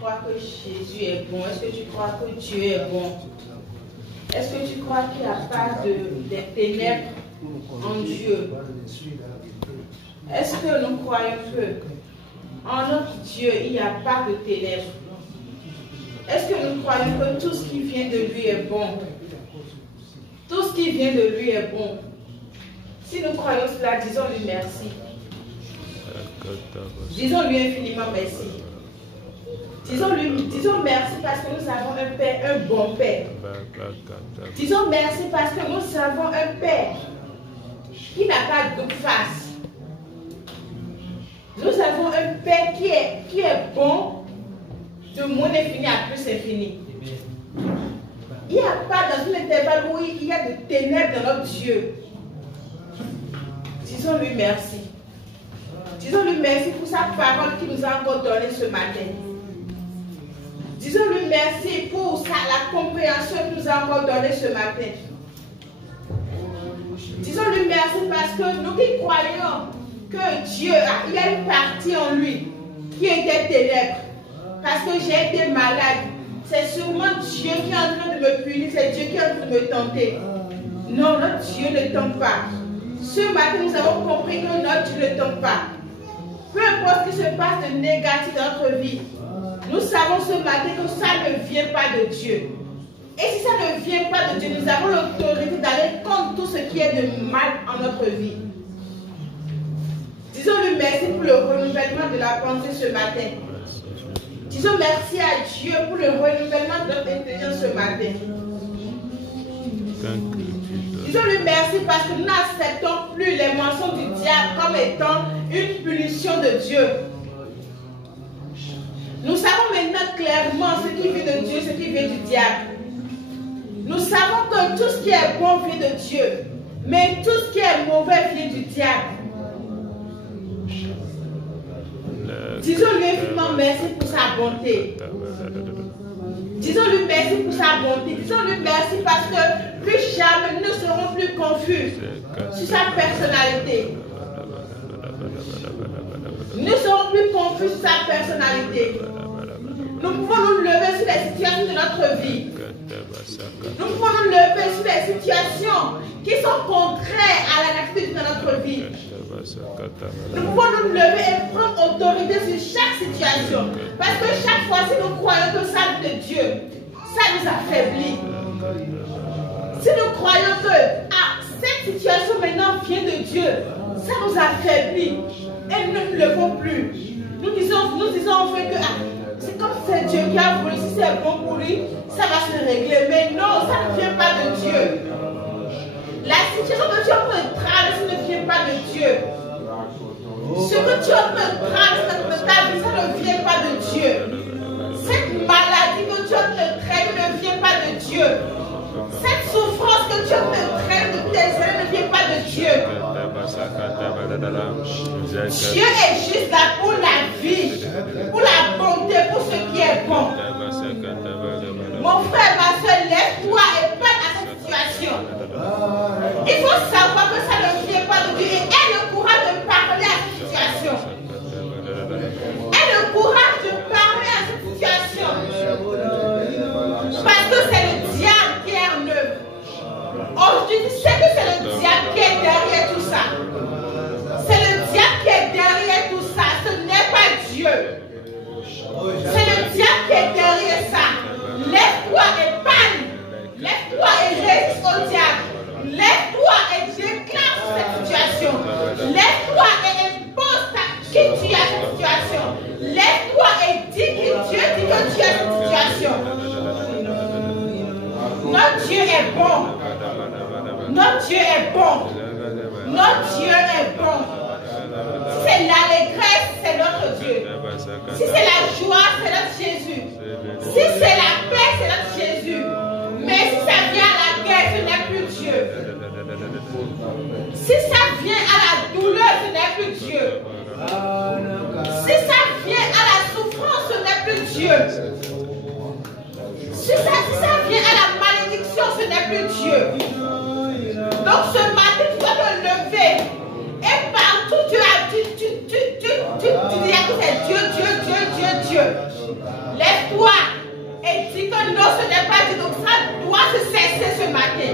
crois que Jésus est bon? Est-ce que tu crois que Dieu est bon? Est-ce que tu crois qu'il n'y a pas de ténèbres en Dieu? Est-ce que nous croyons que en notre Dieu, il n'y a pas de ténèbres? Est-ce que nous croyons que tout ce qui vient de lui est bon? Tout ce qui vient de lui est bon. Si nous croyons cela, disons-lui merci. Disons-lui infiniment merci. Disons merci parce que nous avons un Père, un bon Père. Disons merci parce que nous avons un Père qui n'a pas de double face. Nous avons un Père qui est bon de moins infini à plus infini. Il n'y a pas dans un intervalle où il y a de ténèbres dans notre Dieu. Disons-lui merci. Disons-lui merci pour sa parole qu'il nous a encore donnée ce matin. Disons-lui merci pour la compréhension qu'il nous a encore donnée ce matin. Disons-lui merci parce que nous qui croyons que Dieu, il y a une partie en lui qui était ténèbres. Parce que j'ai été malade. C'est sûrement Dieu qui est en train de me punir, c'est Dieu qui est en train de me tenter. Non, notre Dieu ne tente pas. Ce matin, nous avons compris que notre Dieu ne tente pas. Peu importe ce qui se passe de négatif dans notre vie, nous savons ce matin que ça ne vient pas de Dieu. Et si ça ne vient pas de Dieu, nous avons l'autorité d'aller contre tout ce qui est de mal en notre vie. Disons-lui merci pour le renouvellement de la pensée ce matin. Disons merci à Dieu pour le renouvellement de notre intelligence ce matin. Disons-lui merci parce que nous n'acceptons plus les mensonges du diable comme étant une punition de Dieu. Nous savons maintenant clairement ce qui vient de Dieu, ce qui vient du diable. Nous savons que tout ce qui est bon vient de Dieu, mais tout ce qui est mauvais vient du diable. Disons-lui infiniment merci pour sa bonté. Disons-lui merci pour sa bonté. Disons-lui merci parce que plus jamais nous ne serons plus confus sur sa personnalité. Nous ne serons plus confus sur sa personnalité. Nous pouvons nous lever sur les situations de notre vie. Nous pouvons nous lever sur les situations qui sont contraires à la nature de notre vie. Nous pouvons nous lever et prendre autorité sur chaque situation. Parce que chaque fois, si nous croyons que ça vient de Dieu, ça nous affaiblit. Si nous croyons que cette situation maintenant vient de Dieu, ça nous affaiblit. Et nous ne le levons plus. Nous disons en fait que c'est comme c'est Dieu qui a voulu, si c'est bon pour lui, ça va se régler. Mais non, ça ne vient pas de Dieu. La situation que tu es en train de traverser ne vient pas de Dieu. Ce que tu es en train de traverser dans ta vie, ça ne vient pas de Dieu. Cette maladie que tu es en train de traiter ne vient pas de Dieu. Cette souffrance que tu es en train de traiter de tes ailes ne vient pas de Dieu. Dieu est juste là pour la vie, pour la bonté, pour ce qui est bon. Mon frère, ma soeur, lève-toi et parle à cette situation. Il faut savoir que ça ne vient pas de Dieu et aie le courage de parler à cette situation. Aie le courage de parler à cette situation. Parce que c'est le diable qui est en œuvre. Aujourd'hui, tu sais que c'est le diable qui est derrière tout ça. C'est le diable qui est derrière tout ça. Ce n'est pas Dieu. C'est le diable qui est derrière ça. Lève-toi et parle. Lève-toi et résiste au diable. Lève-toi et déclare cette situation. Lève-toi et impose qui tu es à cette situation. Lève-toi et dis que Dieu dit que tu es à cette situation. Notre Dieu est bon. Notre Dieu est bon. Notre Dieu est bon. Si c'est l'allégresse, c'est notre Dieu. Si c'est la joie, c'est notre Jésus. Si c'est la paix, c'est notre Jésus. Mais si ça vient à la guerre, ce n'est plus Dieu. Si ça vient à la douleur, ce n'est plus Dieu. Si ça vient à la souffrance, ce n'est plus Dieu. Si ça vient à la malédiction, ce n'est plus Dieu. Donc ce matin, tu dois te lever. Et partout, tu dis que c'est Dieu, Dieu, Dieu, Dieu, Dieu. Lève-toi et dis que non, ce n'est pas dit. Donc ça doit se cesser ce matin.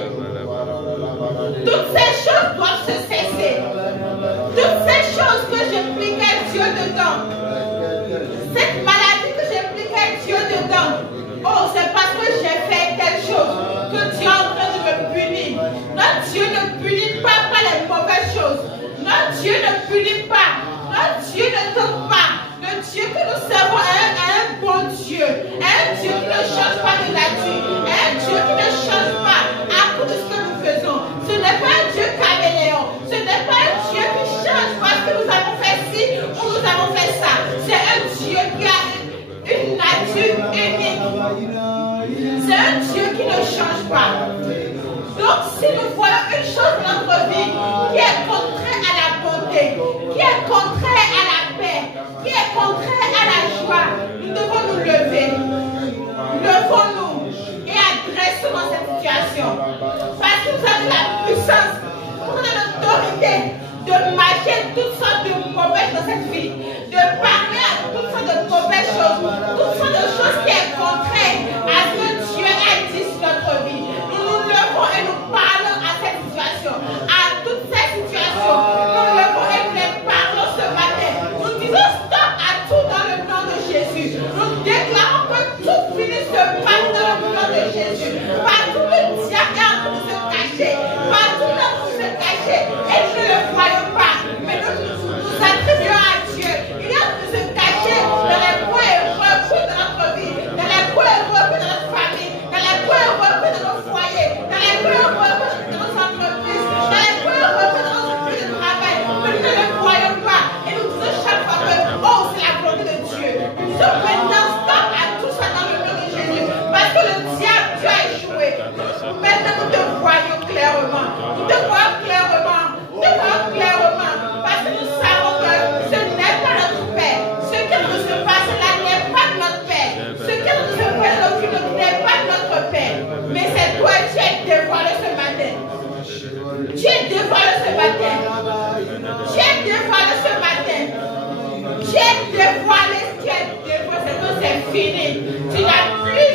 Toutes ces choses doivent se cesser. Toutes ces choses que j'impliquais Dieu dedans. Cette maladie que j'impliquais Dieu dedans. Oh, c'est parce que j'ai fait quelque chose que Dieu est en train de me punir. Notre Dieu ne punit pas les mauvaises choses. Notre Dieu ne punit pas. Notre Dieu ne tombe pas. Le Dieu que nous servons est un bon Dieu. Un Dieu qui ne change pas de nature. Un Dieu qui ne change pas à cause de ce que nous faisons. Ce n'est pas un Dieu caméléon. Ce n'est pas un Dieu qui change parce que nous avons fait ci ou nous avons fait ça. C'est un Dieu qui a une nature unique. C'est un Dieu qui ne change pas. Donc si nous voyons une chose dans notre vie qui est contraire à la bonté, qui est contraire à la paix, qui est contraire à la joie, nous devons nous lever. Levons-nous et adressons cette situation. Parce que nous avons la puissance, nous avons l'autorité de marcher toutes sortes de mauvaises dans cette vie, de parler à toutes sortes de mauvaises choses, toutes sortes de choses qui sont contraires à ce que Dieu a dit sur notre vie. Nous nous levons et nous parlons à cette situation, à toutes ces situations. Nous nous levons et nous les parlons ce matin. Nous disons stop à tout dans le nom de Jésus. Nous déclarons que tout finit se passe dans le nom de Jésus. Partout le diable est en train de se cacher, partout le monde se cacher, et nous ne le voyons pas. Mais nous attribuons à Dieu. Il est en train de se cacher dans les points et repris de notre vie, dans les points et repris de notre famille, dans les points et repris de nos foyers, dans les points et repris de nos entreprises, dans les points et repris de nos entreprises de travail. Mais nous ne le voyons pas. Et nous disons chaque fois que, oh, c'est la volonté de Dieu. Nous disons maintenant stop à tout ça dans le nom de Jésus. Parce que le diable, Dieu a échoué. Maintenant, nous te voyons clairement. Nous te voyons clairement. Nous te voyons clairement. Parce que nous savons que ce n'est pas notre Père. Ce qui nous se passe là n'est pas de notre Père. Ce qui nous se passe là n'est pas de notre Père. Mais c'est toi, tu es dévoilé ce matin. Tu es dévoilé ce matin. Tu es dévoilé ce matin. Tu es dévoilé, tu es dévoilé, c'est que c'est fini. Tu n'as plus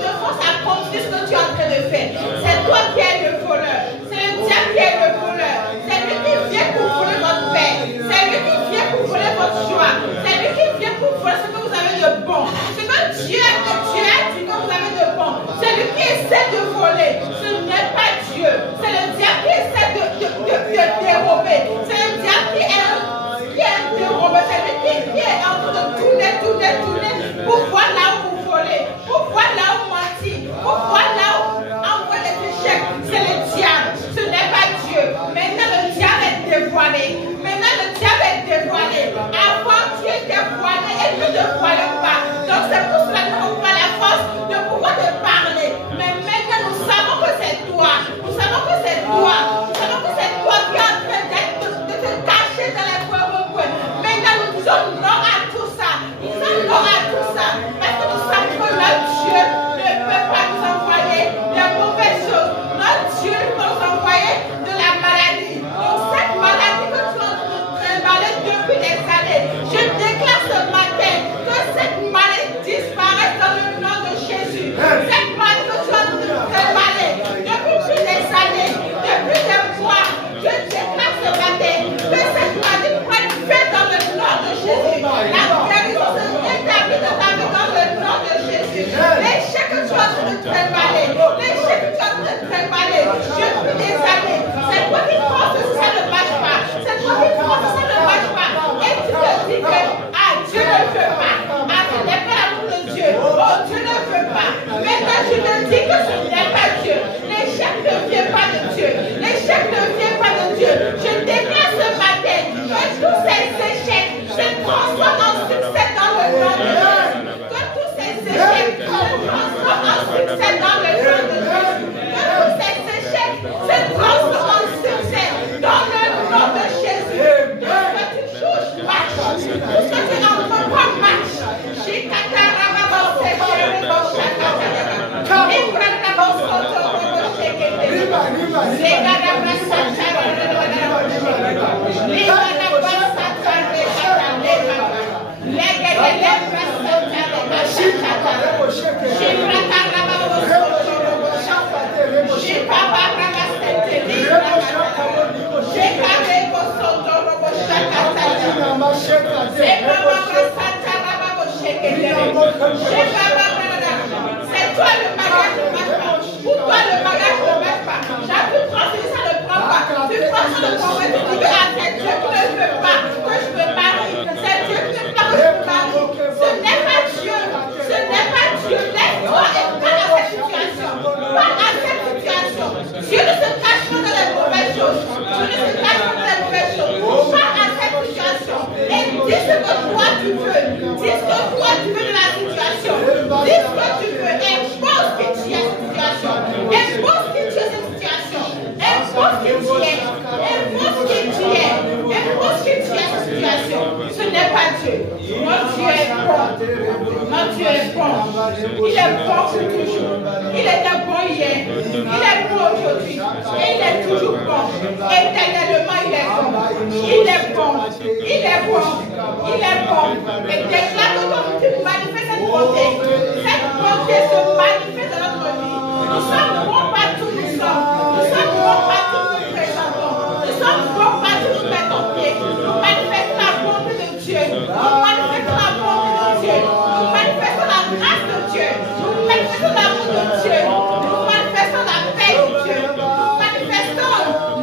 de force à continuer ce que tu es en train de faire. C'est toi qui es le voleur. C'est le diable qui est le voleur. C'est lui qui vient pour voler votre paix. C'est lui qui vient pour voler votre joie. C'est lui qui vient pour voler ce que vous avez de bon. Ce que Dieu a dit que vous avez de bon. C'est lui qui essaie de voler. Ce n'est pas Dieu. C'est le diable qui essaie de dérober. C'est le diable qui est dérobé. C'est lui qui est en train de tourner pour voir là où vous volez, pour voir là où vous mentez, pour voir là où envoie les échecs. C'est le diable. Ce n'est pas Dieu. Maintenant le diable est dévoilé. Avant tu étais voilé et nous ne voyons pas. Donc c'est pour cela que nous n'avons pas la force de pouvoir te parler. Mais maintenant nous savons que c'est toi. Nous savons que c'est toi. Nous savons que c'est toi qui es en train de te cacher dans les coins. Maintenant nous disons non à tout ça. Nous disons non à tout ça. Parce que nous savons que notre Dieu ne peut pas nous envoyer de mauvaises choses. Notre Dieu ne peut nous envoyer de la maladie. Donc cette maladie que tu as trimbalée depuis des années, je déclare ce matin que cette maladie disparaisse dans le nom de Jésus. Cette maladie que tu as trimbalée depuis plus des années, depuis des mois, je déclare ce matin que cette maladie prenne fin dans le nom de Jésus. La guérison se rétablit dans ta vie dans le nom de Jésus. L'échec que tu as trimbalé, l'échec que tu as trimbalé depuis des années, c'est toi qui penses que ça ne marche pas. C'est toi qui penses que ça ne marche pas. Et tu te dis que Dieu ne veut pas. Ce n'est pas l'amour de Dieu. Oh, Dieu ne veut pas. Maintenant, je te dis que ce n'est pas Dieu. L'échec ne vient pas de Dieu. L'échec ne vient pas de Dieu. Je déclare ce matin que tous ces échecs se transforment en succès dans le nom de Dieu. Que tous ces échecs se transforment en succès dans le nom de Dieu. Que tous ces échecs se transforment en succès dans le nom de Jésus. Que tu touches, marche. Que tu entreprends, marche. C'est toi le bagage ne marche pas. Pour toi le bagage ne marche pas. J'avoue transférer ça ne prend pas. Tu prends ça ne prend pas. Tu dis que c'est Dieu qui ne veut pas que je me marie. C'est Dieu qui ne veut pas que je me marie. Ce n'est pas Dieu. Ce n'est pas Dieu. Laisse-toi et parle à cette situation. Parle à cette situation. Dieu ne se cache pas dans les mauvaises choses. Dieu ne se cache pas dans les mauvaises choses. Parle à cette situation. Et dis ce que toi tu veux. Dis ce que toi tu veux de la situation. Dis ce que tu veux. Expose que tu es cette situation. Expose que tu es cette situation. Expose que tu es. Expose que tu es. Expose que tu es cette situation. Ce n'est pas Dieu. Notre Dieu est bon. Notre Dieu est bon. Il est bon pour toujours. Il était bon hier. Il est bon aujourd'hui. Et il est toujours bon. Éternellement, il est bon. Il est bon. Il est bon. Il est bon. Et déclare que comme tu manifestes cette bonté se manifeste dans notre vie. Nous sommes bons partout nous sommes. Nous sommes bons partout nous nous présentons. Nous sommes bons partout nous mettons pied. Nous manifestons la bonté de Dieu. Nous manifestons la bonté de Dieu. Nous manifestons la grâce de Dieu. Nous manifestons l'amour de Dieu. Nous manifestons la paix de Dieu. Nous manifestons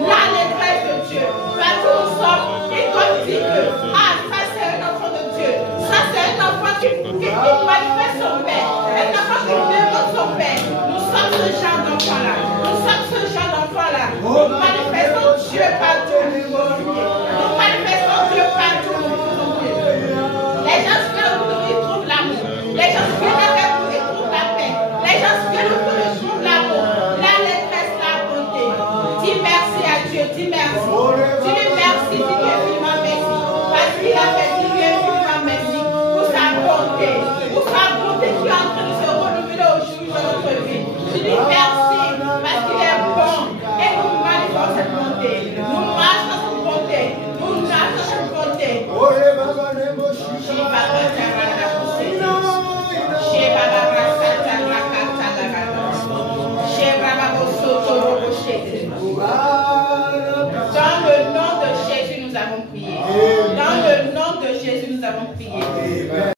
l'allégresse de Dieu. Partout nous sommes, et comme dit que ça c'est un enfant de Dieu. Ça c'est un enfant qui manifeste son Père. Un enfant qui demande son Père. Nous sommes ce genre d'enfant-là. Nous sommes ce genre d'enfant-là. Nous manifestons Dieu partout. Nous manifestons Dieu partout. Les gens viennent autour de nous, ils trouvent l'amour. Les gens viennent avec nous, ils trouvent la paix. Les gens viennent autour de nous, ils trouvent l'amour. L'allégresse, la bonté. Dis merci à Dieu. Dis merci. Dis-lui merci. Dis-lui infiniment merci. Parce qu'il a fait, dis-lui infiniment merci. Pour sa bonté. Pour sa bonté qui est en train de se renouveler aujourd'hui dans notre vie. Dis-lui merci. Parce qu'il est bon. Et nous manifestons cette bonté. Nous marchons dans cette bonté. Nous marchons dans cette bonté. Dans le nom de Jésus, nous avons prié. Dans le nom de Jésus, nous avons prié.